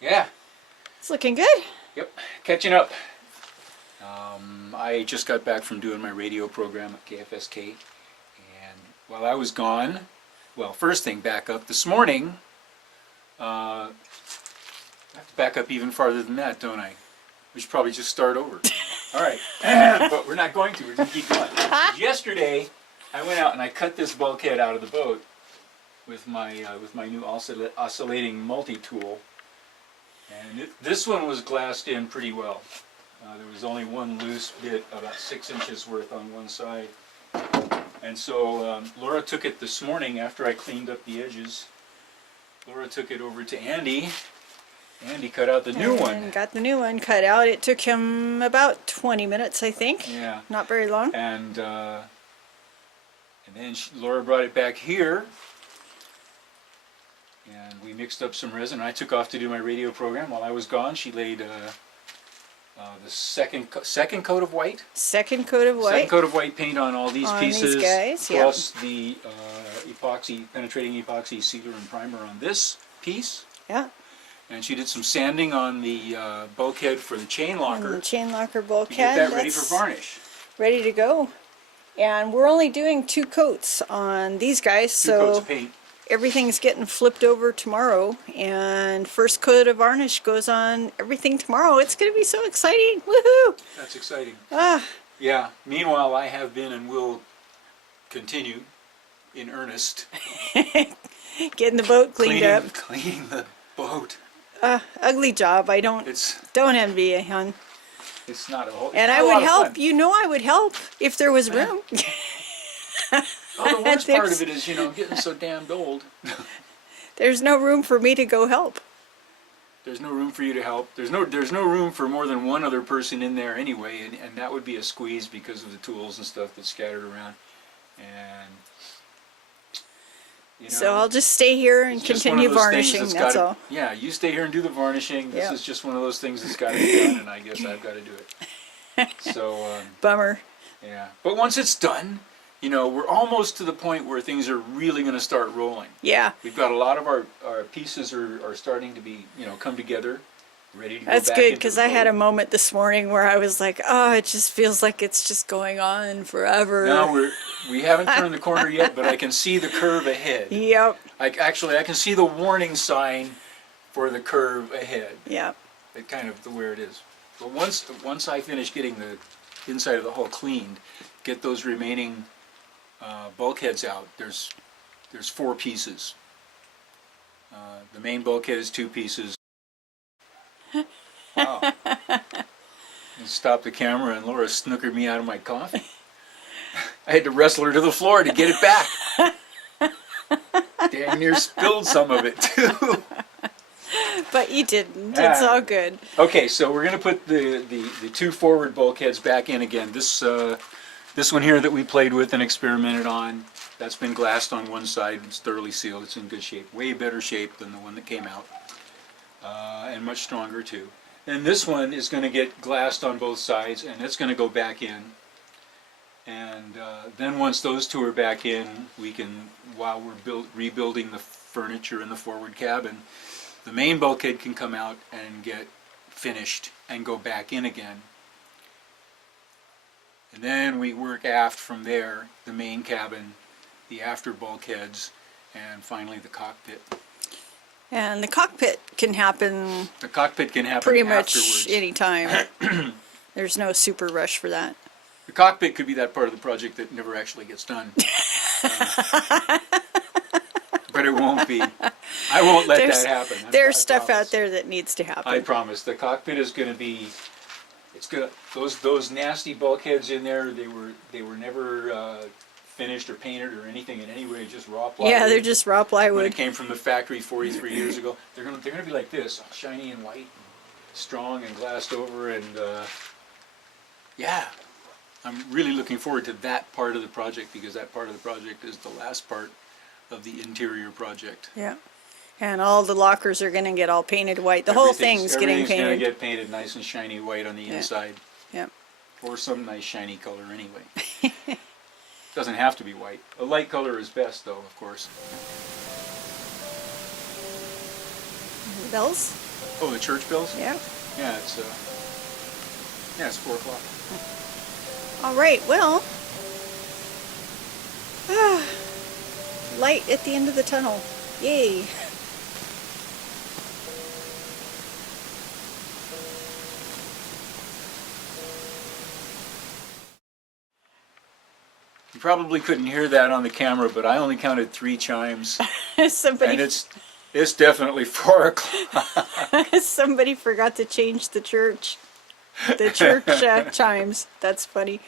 Yeah. It's looking good. Yep. Catching up. I just got back from doing my radio program at KFSK, and while I was gone, well, first thing, back up. This morning, I have to back up even farther than that, don't I? We should probably just start over. All right. But we're not going to. We're going to keep going. Yesterday, I went out and I cut this bulkhead out of the boat with my new oscillating multi-tool. And this one was glassed in pretty well. There was only one loose bit, about 6 inches worth on one side. And so Laura took it this morning after I cleaned up the edges. Laura took it over to Andy. Andy cut out the new one. Got the new one cut out. It took him about 20 minutes, I think. Yeah. Not very long. And then Laura brought it back here. And we mixed up some resin. I took off to do my radio program. While I was gone, she laid the second coat of white. Second coat of white. Second coat of white paint on all these pieces. These guys, plus the penetrating epoxy sealer and primer on this piece. Yeah. And she did some sanding on the bulkhead for the chain locker. The chain locker bulkhead. To get that ready for varnish. Ready to go. And we're only doing 2 coats on these guys, Two coats of paint. Everything's getting flipped over tomorrow, and first coat of varnish goes on everything tomorrow. It's going to be so exciting. Woohoo! That's exciting. Ah. Yeah. Meanwhile, I have been and will continue in earnest. Getting the boat cleaned up. Cleaning the boat. Ugly job. I don't envy you, hon. It's not a whole. And I would help. You know I would help if there was room. Well, the worst part of it is, getting so damned old. There's no room for me to go help. There's no room for you to help. There's no room for more than one other person in there anyway, and that would be a squeeze because of the tools and stuff that's scattered around. And so I'll just stay here and continue varnishing. That's all. Yeah, you stay here and do the varnishing. This is just one of those things that's got to be done, and I guess I've got to do it. So bummer. Yeah, but once it's done. We're almost to the point where things are really going to start rolling. Yeah. We've got a lot of our pieces are starting to be, come together, ready to go That's back good, into because the I had boat. a moment this morning where I was like, oh, it just feels like it's just going on forever. No, we haven't turned the corner yet, but I can see the curve ahead. Yep. I can see the warning sign for the curve ahead. Yep. It kind of where it is. But once I finish getting the inside of the hull cleaned, get those remaining bulkheads out. There's 4 pieces. The main bulkhead is 2 pieces. Wow. And stop the camera, and Laura snookered me out of my coffee. I had to wrestle her to the floor to get it back. Damn near spilled some of it too. But you didn't. It's all good. Okay, so we're going to put the 2 forward bulkheads back in again. This one here that we played with and experimented on, that's been glassed on one side. It's thoroughly sealed. It's in good shape. Way better shape than the one that came out. And much stronger too. And this one is going to get glassed on both sides, and it's going to go back in. And then once those 2 are back in, we can, while we're rebuilding the furniture in the forward cabin, the main bulkhead can come out and get finished and go back in again. And then we work aft from there, the main cabin, the after bulkheads, and finally the cockpit. And the cockpit can happen. The cockpit can happen pretty afterwards. much any time. There's no super rush for that. The cockpit could be that part of the project that never actually gets done. But it won't be. I won't let that happen. There's stuff out there that needs to happen. I promise. The cockpit is going to be. It's good. Those nasty bulkheads in there. They were never finished or painted or anything in any way. Just raw plywood. Yeah, they're just raw plywood. When it came from the factory 43 years ago, they're gonna be like this, all shiny and white, and strong and glassed over, and yeah, I'm really looking forward to that part of the project, because that part of the project is the last part of the interior project. Yeah. And all the lockers are going to get all painted white. The whole thing's getting Everything's painted. going to get painted nice and shiny white on the inside. Yeah. Or some nice shiny color anyway. Doesn't have to be white. A light color is best though, of course. Bells? Oh, the church bells? Yeah. Yeah, it's 4 o'clock. All right, well, light at the end of the tunnel. Yay. You probably couldn't hear that on the camera, but I only counted 3 chimes, Somebody, and it's definitely 4 o'clock. somebody forgot to change the church chimes. That's funny.